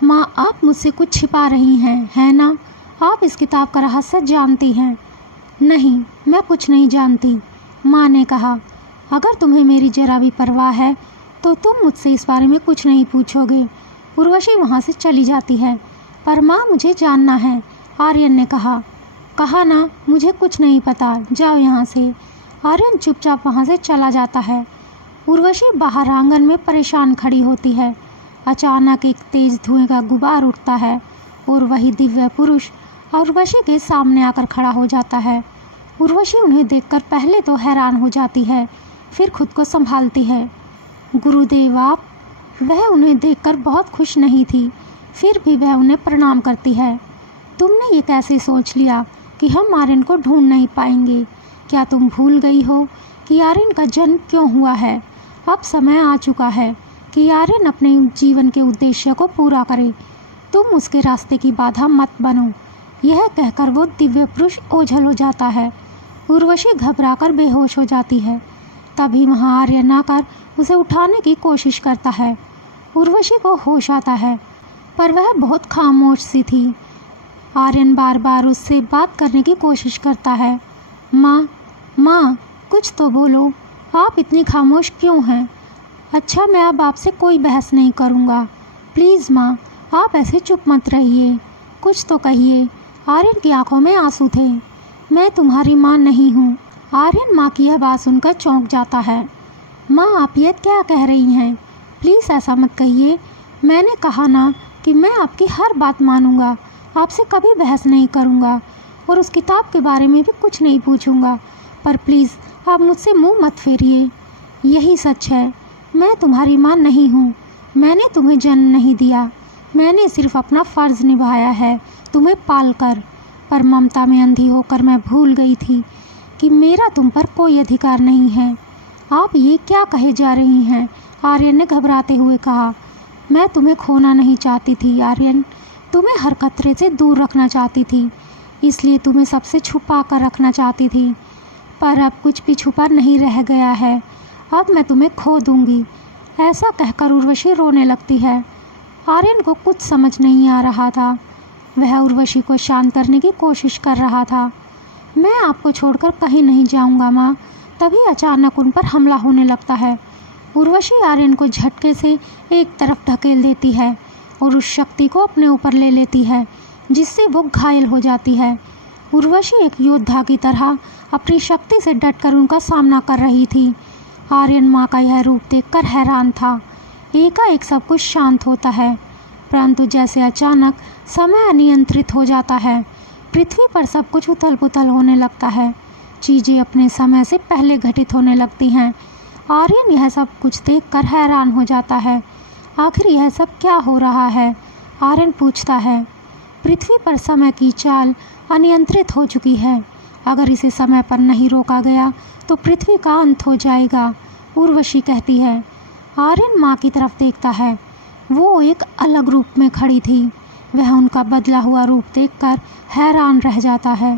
माँ, आप मुझसे कुछ छिपा रही हैं, है ना? आप इस किताब का रहस्य जानती हैं। नहीं, मैं कुछ नहीं जानती, माँ ने कहा। अगर तुम्हें मेरी जरा भी परवाह है तो तुम मुझसे इस बारे में कुछ नहीं पूछोगे। उर्वशी वहाँ से चली जाती है। पर माँ, मुझे जानना है, आर्यन ने कहा। कहा ना, मुझे कुछ नहीं पता, जाओ यहाँ से। आर्यन चुपचाप वहाँ से चला जाता है। उर्वशी बाहर आंगन में परेशान खड़ी होती है। अचानक एक तेज धुएं का गुबार उठता है और वही दिव्य पुरुष उर्वशी के सामने आकर खड़ा हो जाता है। उर्वशी उन्हें देखकर पहले तो हैरान हो जाती है, फिर खुद को संभालती है। गुरुदेव, आप? वह उन्हें देखकर बहुत खुश नहीं थी, फिर भी वह उन्हें प्रणाम करती है। तुमने ये कैसे सोच लिया कि हम आर्यन को ढूंढ नहीं पाएंगे? क्या तुम भूल गई हो कि आर्यन का जन्म क्यों हुआ है? अब समय आ चुका है कि आर्यन अपने जीवन के उद्देश्य को पूरा करे। तुम उसके रास्ते की बाधा मत बनो। यह कहकर वो दिव्य पुरुष ओझल हो जाता है। उर्वशी घबराकर बेहोश हो जाती है। तभी वहाँ आर्यन आकर उसे उठाने की कोशिश करता है। उर्वशी को होश आता है, पर वह बहुत खामोश सी थी। आर्यन बार बार उससे बात करने की कोशिश करता है। माँ, माँ, कुछ तो बोलो, आप इतनी खामोश क्यों हैं? अच्छा, मैं अब आपसे कोई बहस नहीं करूँगा। प्लीज़ माँ, आप ऐसे चुप मत रहिए, कुछ तो कहिए। आर्यन की आंखों में आंसू थे। मैं तुम्हारी माँ नहीं हूँ। आर्यन माँ की यह बात सुनकर चौंक जाता है। माँ, आप ये क्या कह रही हैं? प्लीज़ ऐसा मत कहिए। मैंने कहा ना कि मैं आपकी हर बात मानूंगा, आपसे कभी बहस नहीं करूँगा और उस किताब के बारे में भी कुछ नहीं पूछूंगा। पर प्लीज़ आप मुझसे मुंह मत फेरिए। यही सच है, मैं तुम्हारी माँ नहीं हूँ। मैंने तुम्हें जन्म नहीं दिया, मैंने सिर्फ अपना फ़र्ज़ निभाया है तुम्हें पालकर। पर ममता में अंधी होकर मैं भूल गई थी कि मेरा तुम पर कोई अधिकार नहीं है। आप ये क्या कहे जा रही हैं? आर्यन ने घबराते हुए कहा। मैं तुम्हें खोना नहीं चाहती थी आर्यन, तुम्हें हर खतरे से दूर रखना चाहती थी, इसलिए तुम्हें सबसे छुपा कर रखना चाहती थी। पर अब कुछ भी छुपा नहीं रह गया है, अब मैं तुम्हें खो दूंगी। ऐसा कहकर उर्वशी रोने लगती है। आर्यन को कुछ समझ नहीं आ रहा था। वह उर्वशी को शांत करने की कोशिश कर रहा था। मैं आपको छोड़कर कहीं नहीं जाऊंगा माँ। तभी अचानक उन पर हमला होने लगता है। उर्वशी आर्यन को झटके से एक तरफ धकेल देती है और उस शक्ति को अपने ऊपर ले लेती है, जिससे वो घायल हो जाती है। उर्वशी एक योद्धा की तरह अपनी शक्ति से डटकर उनका सामना कर रही थी। आर्यन माँ का यह रूप देखकर हैरान था। एकाएक सब कुछ शांत होता है, परंतु जैसे अचानक समय अनियंत्रित हो जाता है। पृथ्वी पर सब कुछ उथल पुथल होने लगता है। चीज़ें अपने समय से पहले घटित होने लगती हैं। आर्यन यह सब कुछ देखकर हैरान हो जाता है। आखिर यह सब क्या हो रहा है? आर्यन पूछता है। पृथ्वी पर समय की चाल अनियंत्रित हो चुकी है। अगर इसे समय पर नहीं रोका गया तो पृथ्वी का अंत हो जाएगा, उर्वशी कहती है। आर्यन माँ की तरफ देखता है। वो एक अलग रूप में खड़ी थी। वह उनका बदला हुआ रूप देखकर हैरान रह जाता है।